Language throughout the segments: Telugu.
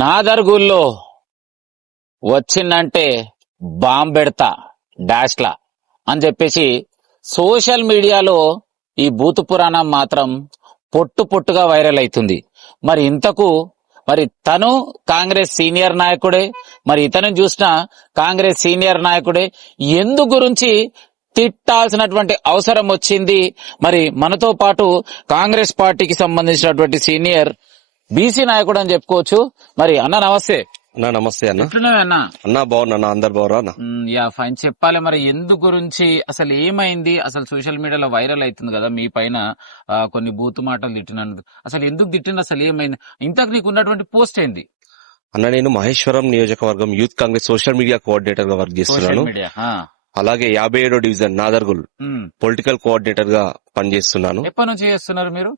నాదర్గుల్లో వచ్చిందంటే బాంబ్ పెడతా డాష్లా అని చెప్పేసి సోషల్ మీడియాలో ఈ బూతు పురాణం మాత్రం పొట్టుగా వైరల్ అవుతుంది. మరి ఇంతకు మరి తను కాంగ్రెస్ సీనియర్ నాయకుడే, మరి ఇతను చూసిన కాంగ్రెస్ సీనియర్ నాయకుడే, ఎందు గురించి తిట్టాల్సినటువంటి అవసరం వచ్చింది? మరి మనతో పాటు కాంగ్రెస్ పార్టీకి సంబంధించినటువంటి సీనియర్ బీసీ నాయకుడు అని చెప్పుకోవచ్చు. మరి అన్న నమస్తే. అన్నా నమస్తే అన్న. అన్న అన్నా బాగున్నా అన్న, అందరు బాగురా అన్న? Yeah fine. చెప్పాలి మరి ఎందు గురించి, అసలు ఏమైంది? అసలు సోషల్ మీడియాలో వైరల్ అవుతుంది కదా మీ పైన కొన్ని బూతు మాటలు తిట్టినందుకు. అసలు ఎందుకు తిట్టింది, అసలు ఏమైంది? ఇంతకు నీకు ఉన్నటువంటి పోస్ట్ ఏంది? అన్న నేను మహేశ్వరం నియోజకవర్గం youth Congress social media coordinator గా వర్క్ చేస్తున్నాను. అలాగే 57వ డివిజన్ నాదర్గుల్ పొలిటికల్ కోఆర్డినేటర్ గా పనిచేస్తున్నాను. ఎప్పటి నుంచి చేస్తున్నారు మీరు?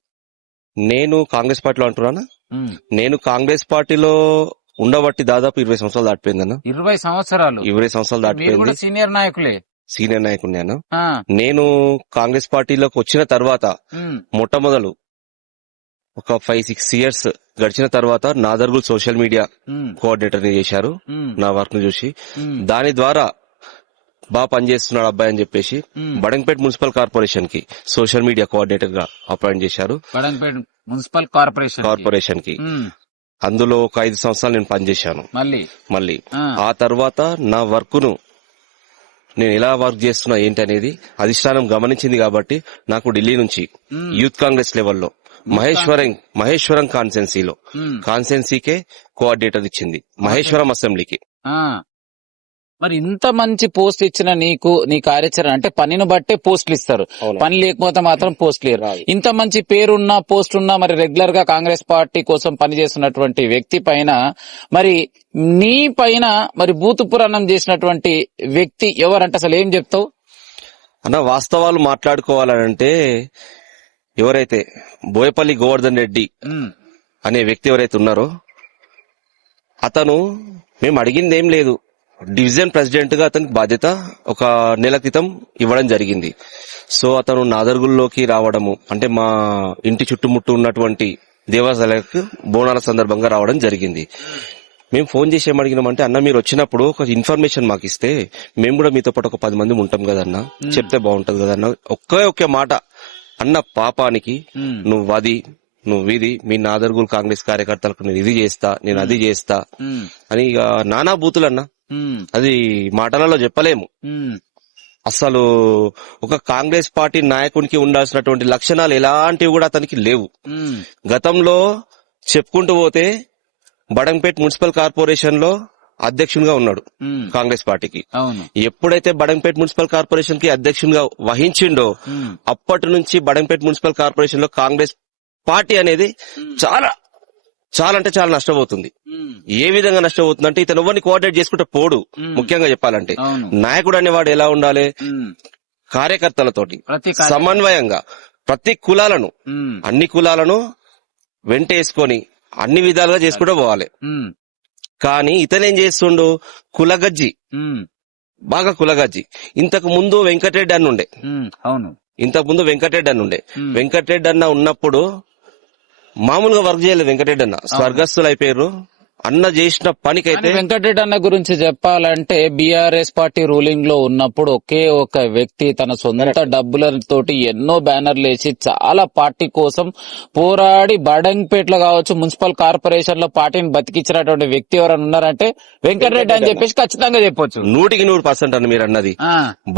నేను కాంగ్రెస్ పార్టీలో అంటున్నానా? నేను కాంగ్రెస్ పార్టీలో ఉండబట్టి దాదాపు 20 సంవత్సరాలు దాటిపోయిందన్న. 20 సంవత్సరాలు? 20 సంవత్సరాలు దాటిపోయింది. సీనియర్ నాయకులే? సీనియర్ నాయకుడిని అన్న. నేను కాంగ్రెస్ పార్టీలోకి వచ్చిన తర్వాత మొట్టమొదలు ఒక 5-6 ఇయర్స్ గడిచిన తర్వాత నాదర్గుల్ సోషల్ మీడియా కోఆర్డినేటర్ ని చేశారు నా వర్క్ ని చూసి. దాని ద్వారా బాగా పనిచేస్తున్నాడు అబ్బాయి అని చెప్పేసి బడంగపేట్ మున్సిపల్ కార్పొరేషన్ కి సోషల్ మీడియా కోఆర్డినేటర్ గా అపాయింట్ చేశారు. బడంగపేట్ మున్సిపల్ కార్పొరేషన్ కి అందులో ఒక 5 సంవత్సరాలు నేను పనిచేశాను. మళ్ళీ ఆ తర్వాత నా వర్క్ ను నేను ఎలా వర్క్ చేస్తున్నా ఏంటి అనేది అధిష్టానం గమనించింది కాబట్టి నాకు ఢిల్లీ నుంచి యూత్ కాంగ్రెస్ లెవెల్లో మహేశ్వరం కాన్సెన్సీకే కోఆర్డినేటర్ ఇచ్చింది, మహేశ్వరం అసెంబ్లీకి. మరి ఇంత మంచి పోస్ట్ ఇచ్చిన నీకు, నీ కార్యాచరణ అంటే పనిని బట్టే పోస్టులు ఇస్తారు, పని లేకపోతే మాత్రం పోస్టులు ఇవ్వరు. ఇంత మంచి పేరున్నా పోస్ట్ ఉన్నా మరి రెగ్యులర్ గా కాంగ్రెస్ పార్టీ కోసం పనిచేస్తున్నటువంటి వ్యక్తి పైన, మరి నీ పైన మరి బూతు పురాణం చేసినటువంటి వ్యక్తి ఎవరంటే అసలు ఏం చెప్తావు అన్న? వాస్తవాలు మాట్లాడుకోవాలంటే ఎవరైతే బోయపల్లి గోవర్ధన్ రెడ్డి అనే వ్యక్తి ఎవరైతే ఉన్నారో అతను, మేము అడిగింది ఏం లేదు, డివిజన్ ప్రెసిడెంట్ గా అతనికి బాధ్యత ఒక నెల క్రితం ఇవ్వడం జరిగింది. సో అతను నాదర్గుల్లోకి రావడము అంటే మా ఇంటి చుట్టుముట్టు ఉన్నటువంటి దేవాలయాలకు బోనాల సందర్భంగా రావడం జరిగింది. మేము ఫోన్ చేసి ఏమడిగినామంటే, అన్న మీరు వచ్చినప్పుడు ఒక ఇన్ఫర్మేషన్ మాకు ఇస్తే మేము కూడా మీతో పాటు ఒక 10 మంది ఉంటాం కదన్నా, చెప్తే బాగుంటది కదన్నా. ఒకే మాట అన్న, పాపానికి నువ్వు ఇది మీ నాదర్గుల్ కాంగ్రెస్ కార్యకర్తలకు నేను ఇది చేస్తా, నేను అది చేస్తా అని ఇక నానా బూతులన్నా. అది మాటలలో చెప్పలేము. అసలు ఒక కాంగ్రెస్ పార్టీ నాయకునికి ఉండాల్సినటువంటి లక్షణాలు ఎలాంటివి కూడా అతనికి లేవు. గతంలో చెప్పుకుంటూ పోతే బడంగపేట్ మున్సిపల్ కార్పొరేషన్ లో అధ్యక్షునిగా ఉన్నాడు కాంగ్రెస్ పార్టీకి. ఎప్పుడైతే బడంగపేట్ మున్సిపల్ కార్పొరేషన్ కి అధ్యక్షునిగా వహించిండో అప్పటి నుంచి బడంగపేట్ మున్సిపల్ కార్పొరేషన్ లో కాంగ్రెస్ పార్టీ అనేది చాలా అంటే చాలా నష్టపోతుంది. ఏ విధంగా నష్టపోతుంది అంటే, ఇతను ఎవరిని కోఆర్డినేట్ చేసుకుంటే పోడు. ముఖ్యంగా చెప్పాలంటే నాయకుడు అనేవాడు ఎలా ఉండాలి, కార్యకర్తలతోటి సమన్వయంగా అన్ని కులాలను వెంటేసుకొని అన్ని విధాలుగా చేసుకుంటూ పోవాలి. కానీ ఇతనేం చేస్తుండు, బాగా కులగజ్జి. ఇంతకు ముందు వెంకటరెడ్డి అన్న ఉండే. వెంకటరెడ్డి అన్న ఉన్నప్పుడు మామూలుగా వర్క్ చేయలేదు. వెంకటరెడ్డి అన్న స్వర్గస్థులు అయిపోయారు. అన్న చేసిన పనికైతే, వెంకటరెడ్డి అన్న గురించి చెప్పాలంటే బీఆర్ఎస్ పార్టీ రూలింగ్ లో ఉన్నప్పుడు ఒకే ఒక వ్యక్తి తన సొంత డబ్బులతోటి ఎన్నో బ్యానర్లు వేసి చాలా పార్టీ కోసం పోరాడి బడంగపేటలో కావచ్చు మున్సిపల్ కార్పొరేషన్ లో పార్టీని బతికించినటువంటి వ్యక్తి ఎవరైనా ఉన్నారంటే వెంకటరెడ్డి అని చెప్పేసి ఖచ్చితంగా చెప్పొచ్చు. 100% అన్న మీరు అన్నది.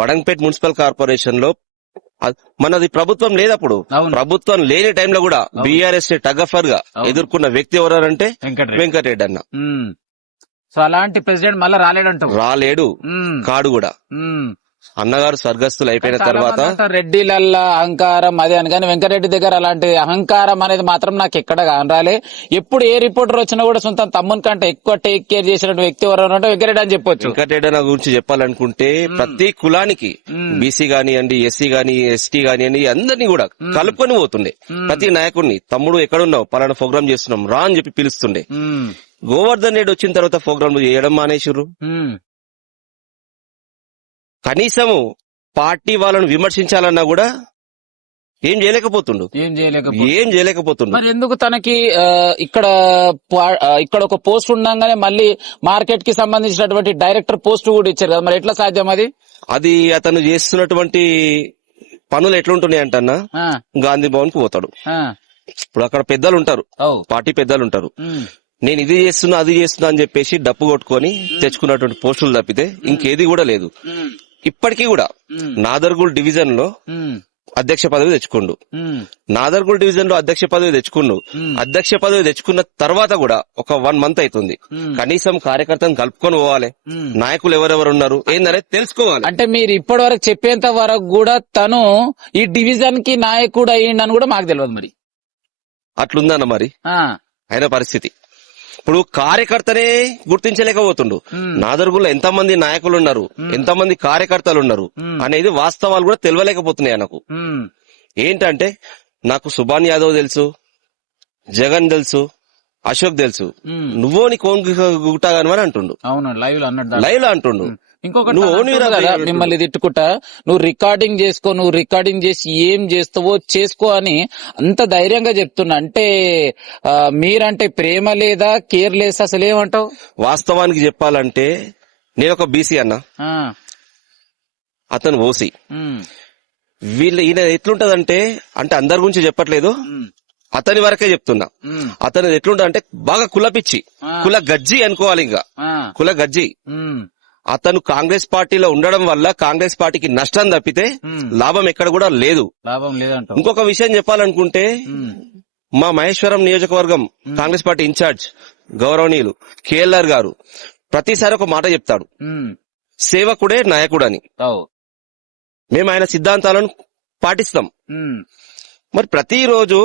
బడంగపేట్ మున్సిపల్ కార్పొరేషన్ లో మనది ప్రభుత్వం లేదప్పుడు, ప్రభుత్వం లేని టైంలో కూడా బీఆర్ఎస్ టగఫర్ గా ఎదుర్కొన్న వ్యక్తి ఎవరంటే వెంకటరెడ్డి అన్న. సో అలాంటి ప్రెసిడెంట్ మళ్ళీ రాలేడు కాడు కూడా. అన్నగారు స్వర్గస్థులు అయిపోయిన తర్వాత రెడ్డిలల్లా అహంకారం అదే అని, కానీ వెంకటరెడ్డి దగ్గర అలాంటి అహంకారం అనేది మాత్రం నాకు ఎక్కడ కానరాలే. ఎప్పుడు ఏ రిపోర్టర్ వచ్చినా కూడా సొంత తమ్ముని కంటే ఎక్కువ టేక్ కేర్ చేసిన వ్యక్తి ఎవరంటే వెంకటరెడ్డి అని చెప్పొచ్చు. వెంకటరెడ్డి అన్న గురించి చెప్పాలనుకుంటే ప్రతి కులానికి, బీసీ గానియండి, ఎస్సీ గాని, ఎస్టీ గానియండి, అందరినీ కూడా కలుపుకొని పోతుండే. ప్రతి నాయకుడిని, తమ్ముడు ఎక్కడున్నావు, పలానా ప్రోగ్రామ్ చేస్తున్నాం రా అని చెప్పి పిలుస్తుండే. గోవర్ధన్ రెడ్డి వచ్చిన తర్వాత ప్రోగ్రాంలు చేయడం మానేసిర్రు. కనీసము పార్టీ వాళ్ళను విమర్శించాలన్నా కూడా ఏం చేయలేకపోతుండు. ఏం చేయలేకపోతే ఏం చేయలేకపోతుండు. మరి ఎందుకు తనకి ఇక్కడ ఇక్కడ ఒక పోస్ట్ ఉండగానే మళ్ళీ మార్కెట్ కి సంబంధించినటువంటి డైరెక్టర్ పోస్ట్ కూడా ఇచ్చారు కదా, మరి ఎట్లా సాధ్యం అది? అది అతను చేస్తున్నటువంటి పనులు ఎట్లుంటున్నాయి అంటన్నా, ఆ, గాంధీ భవన్ కు పోతాడు. ఆ, ఇప్పుడు అక్కడ పెద్దలు ఉంటారు, ఓ, పార్టీ పెద్దలు ఉంటారు. ఉమ్, నేను ఇది చేస్తున్నా అది చేస్తున్నా అని చెప్పేసి డప్పు కొట్టుకొని తెచ్చుకున్నటువంటి పోస్టులు తప్పితే ఇంకేది కూడా లేదు. ఉమ్, ఇప్పటికీ కూడా ఉమ్, నాదర్గూల్ డివిజన్ లో ఉమ్, అధ్యక్ష పదవి తెచ్చుకుండు. ఉమ్, నాదర్గూల్ డివిజన్ లో అధ్యక్ష పదవి తెచ్చుకుండు. అధ్యక్ష పదవి తెచ్చుకున్న తర్వాత కూడా ఒక 1 మంత్ అవుతుంది. కనీసం కార్యకర్తను కలుపుకొని పోవాలి, ఉమ్. నాయకులు ఎవరెవరు ఉన్నారు ఏందనేది తెలుసుకోవాలి. అంటే మీరు ఇప్పటి వరకు చెప్పేంత వరకు కూడా తను ఈ డివిజన్ కి నాయకుడు అయ్యిండని కూడా మాకు తెలియదు మరి. అట్లుందన్న మరి ఆ, ఆయన పరిస్థితి. ఇప్పుడు కార్యకర్తనే గుర్తించలేకపోతుండు. నాదర్గుల్లో ఎంతమంది నాయకులు ఉన్నారు, ఎంతమంది కార్యకర్తలు ఉన్నారు అనేది వాస్తవాలు కూడా తెలియలేకపోతున్నాయి నాకు. ఉమ్, ఏంటంటే నాకు సుభాన్ యాదవ్ తెలుసు, జగన్ తెలుసు, అశోక్ తెలుసు, ఉమ్. నువ్వో నీ కోన్ గుట్టాగాను అని అంటుండు. అవును, లైవ్ లో అన్నట్టు. లైవ్ లో అంటుండు. ఇంకొకటి నువ్వు తను ఓన్ అంటుండు వీరా కదా, బై మిమ్మల్ని తిట్టుకుంటా, నువ్వు రికార్డింగ్ చేసుకో, నువ్వు రికార్డింగ్ చేసి ఏం చేస్తావో చేసుకో అని అంత ధైర్యంగా చెప్తున్నా. అంటే మీరంటే ప్రేమ లేదా, కేర్ లెస్, అసలు ఏమంటావు? వాస్తవానికి చెప్పాలంటే నేను ఒక బీసీ అన్న, ఆ, అతను ఓసీ. ఉమ్, ఈయన ఎట్లుంటదంటే, అంటే అందరి గురించి చెప్పట్లేదు, ఉమ్, అతని వరకే చెప్తున్నా. ఉమ్, అతను ఎట్లుంటదంటే బాగా కులపిచ్చి, ఆ. కుల గజ్జి అనుకోవాలి. ఇంకా ఆ, కుల గజ్జి. ఉమ్, అతను కాంగ్రెస్ పార్టీలో ఉండడం వల్ల కాంగ్రెస్ పార్టీకి నష్టం తప్పితే ఉమ్. లాభం ఎక్కడ కూడా లేదు. లాభం లేదంటావు. ఇంకొక విషయం చెప్పాలనుకుంటే, ఉమ్, మా మహేశ్వరం నియోజకవర్గం కాంగ్రెస్ పార్టీ ఇన్ఛార్జ్ గౌరవనీయులు కేఎల్ఆర్ గారు ప్రతిసారి ఒక మాట చెప్తాడు, ఉమ్, సేవకుడే నాయకుడని. అవు, మేము ఆయన సిద్ధాంతాలను పాటిస్తాం. ఉమ్, మరి ప్రతిరోజు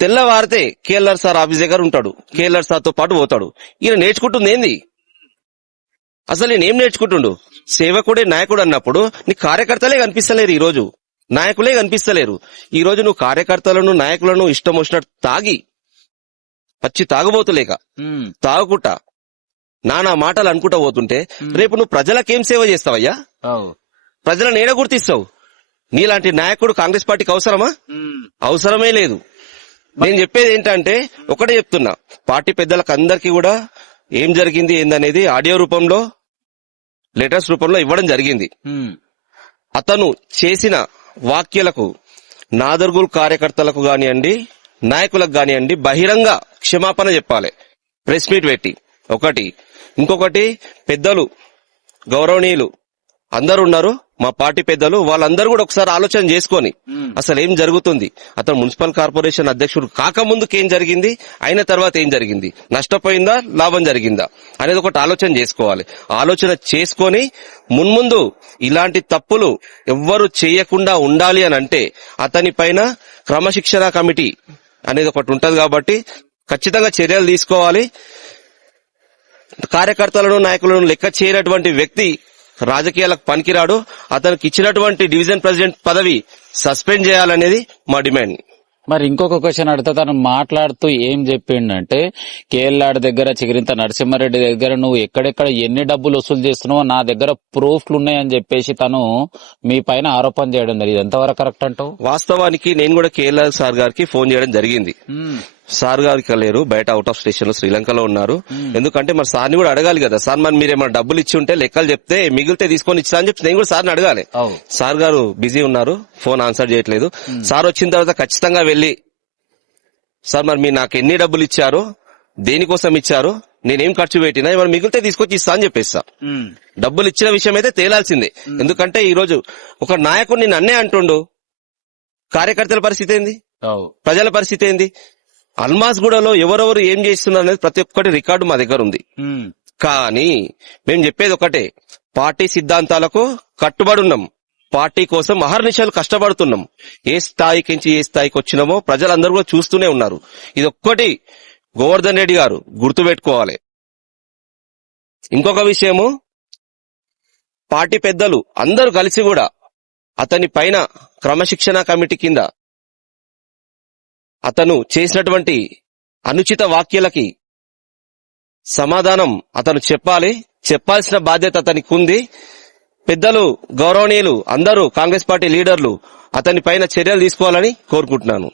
తెల్లవారితే కేఎల్ఆర్ సార్ ఆఫీస్ దగ్గర ఉంటాడు, కేఎల్ఆర్ సార్ తో పాటు పోతాడు. ఈయన నేర్చుకుంటుంది ఏంది? అసలు నేనేం నేర్చుకుంటుండు? సేవకుడే నాయకుడు అన్నప్పుడు నీ కార్యకర్తలే కనిపిస్తలేరు, ఈ రోజు నాయకులే కనిపిస్తలేరు. ఈ రోజు నువ్వు కార్యకర్తలను నాయకులను ఇష్టం వచ్చినట్టు తాగి, పచ్చి తాగుబోతులేక ఉమ్, తాగుకుంటా నానా మాటలు అనుకుంటా పోతుంటే రేపు నువ్వు ప్రజలకేం సేవ చేస్తావయ్యా? అవు, ప్రజలను ఏడ గుర్తిస్తావు? నీలాంటి నాయకుడు కాంగ్రెస్ పార్టీకి అవసరమా? ఉమ్, అవసరమే లేదు. నేను చెప్పేది ఏంటంటే ఒకటే చెప్తున్నా, పార్టీ పెద్దలకు అందరికీ కూడా ఏం జరిగింది ఏందనేది ఆడియో రూపంలో, లెటర్స్ రూపంలో ఇవ్వడం జరిగింది. ఉమ్, అతను చేసిన వ్యాఖ్యలకు నాదర్గుల్ కార్యకర్తలకు గానియండి, నాయకులకు గానియండి బహిరంగ క్షమాపణ చెప్పాలి, ప్రెస్ మీట్ పెట్టి. ఒకటి. ఇంకొకటి, పెద్దలు గౌరవనీయులు అందరు ఉన్నారు, మా పార్టీ పెద్దలు, వాళ్ళందరూ కూడా ఒకసారి ఆలోచన చేసుకొని అసలు ఏం జరుగుతుంది, అతను మున్సిపల్ కార్పొరేషన్ అధ్యక్షుడు కాకముందుకు ఏం జరిగింది, అయిన తర్వాత ఏం జరిగింది, నష్టపోయిందా లాభం జరిగిందా అనేది ఒకటి ఆలోచన చేసుకోవాలి. ఆలోచన చేసుకొని మున్ముందు ఇలాంటి తప్పులు ఎవ్వరు చేయకుండా ఉండాలి అని అంటే అతని పైన క్రమశిక్షణ కమిటీ అనేది ఒకటి ఉంటది కాబట్టి ఖచ్చితంగా చర్యలు తీసుకోవాలి. కార్యకర్తలను నాయకులను లెక్క చేయనటువంటి వ్యక్తి రాజకీయాలకు పనికిరాడు. అతనికి ఇచ్చినటువంటి డివిజన్ ప్రెసిడెంట్ పదవి సస్పెండ్ చేయాలనేది మా డిమాండ్. మరి ఇంకొక క్వశ్చన్ అడితే తను మాట్లాడుతూ ఏం చెప్పిండంటే, కేఎల్ఆర్ దగ్గర, చిగిరింత నరసింహారెడ్డి దగ్గర నువ్వు ఎక్కడెక్కడ ఎన్ని డబ్బులు వసూలు చేస్తున్నావో నా దగ్గర ప్రూఫ్లు ఉన్నాయని చెప్పేసి తను మీ పైన ఆరోపణ చేయడం జరిగింది. ఎంతవరకు కరెక్ట్ అంటావు? వాస్తవానికి నేను కూడా కేఎల్ఆర్ సార్ గారికి ఫోన్ చేయడం జరిగింది. సార్ గారికి లేరు, బయట అవుట్ ఆఫ్ స్టేషన్ లో శ్రీలంకలో ఉన్నారు. ఎందుకంటే మరి సార్ని కూడా అడగాలి కదా, సార్ మరి మీరేమైనా డబ్బులు ఇచ్చి ఉంటే లెక్కలు చెప్తే మిగిలితే తీసుకొని ఇచ్చా అని చెప్పి నేను కూడా సార్ని అడగాలి. సార్ గారు బిజీ ఉన్నారు, ఫోన్ ఆన్సర్ చేయట్లేదు. సార్ వచ్చిన తర్వాత ఖచ్చితంగా వెళ్లి, సార్ మరి మీరు నాకు ఎన్ని డబ్బులు ఇచ్చారు, దేనికోసం ఇచ్చారు, నేనేం ఖర్చు పెట్టినా ఏమైనా మిగిలితే తీసుకొచ్చి ఇస్తా అని చెప్పేస్తా. డబ్బులు ఇచ్చిన విషయం అయితే తేలాల్సిందే. ఎందుకంటే ఈ రోజు ఒక నాయకుడు నిన్ను అన్నే అంటుండు, కార్యకర్తల పరిస్థితి ఏంది, ప్రజల పరిస్థితి ఏంది, అల్మాస్ గూడలో ఎవరెవరు ఏం చేస్తున్నారు అనేది ప్రతి ఒక్కటి రికార్డు మా దగ్గర ఉంది. కానీ మేము చెప్పేది ఒకటే, పార్టీ సిద్ధాంతాలకు కట్టుబడి ఉన్నాం, పార్టీ కోసం అహర్నిశలు కష్టపడుతున్నాం. ఏ స్థాయికి నుంచి ఏ స్థాయికి వచ్చినామో ప్రజలందరూ కూడా చూస్తూనే ఉన్నారు. ఇది ఒక్కటి గోవర్ధన్ రెడ్డి గారు గుర్తుపెట్టుకోవాలి. ఇంకొక విషయము, పార్టీ పెద్దలు అందరూ కలిసి కూడా అతని పైన క్రమశిక్షణ కమిటీ కింద అతను చేసినటువంటి అనుచిత వ్యాఖ్యలకి సమాధానం అతను చెప్పాలి. చెప్పాల్సిన బాధ్యత అతనికి ఉంది. పెద్దలు గౌరవనీయులు అందరూ కాంగ్రెస్ పార్టీ లీడర్లు అతని పైన చర్యలు తీసుకోవాలని కోరుకుంటున్నాను.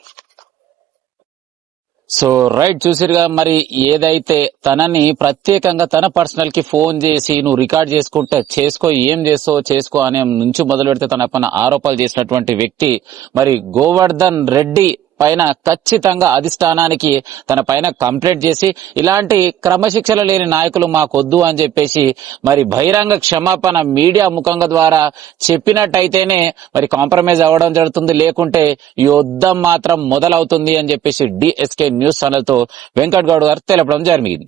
సో రైట్, చూసిరుగా. మరి ఏదైతే తనని ప్రత్యేకంగా తన పర్సనల్ కి ఫోన్ చేసి నువ్వు రికార్డ్ చేసుకుంటే చేసుకో, ఏం చేస్తావో చేసుకో అనే నుంచి మొదలు పెడితే తన పైన ఆరోపణలు చేసినటువంటి వ్యక్తి మరి గోవర్ధన్ రెడ్డి పైన ఖచ్చితంగా అధిష్టానానికి తన పైన కంప్లైంట్ చేసి ఇలాంటి క్రమశిక్షణ లేని నాయకులు మాకొద్దు అని చెప్పేసి మరి బహిరంగ క్షమాపణ మీడియా ముఖంగా ద్వారా చెప్పినట్టయితేనే మరి కాంప్రమైజ్ అవ్వడం జరుగుతుంది, లేకుంటే ఈ యుద్ధం మాత్రం మొదలవుతుంది అని చెప్పేసి డిఎస్కే న్యూస్ ఛానల్ తో వెంకట్ గౌడ్ గారు తెలపడం జరిగింది.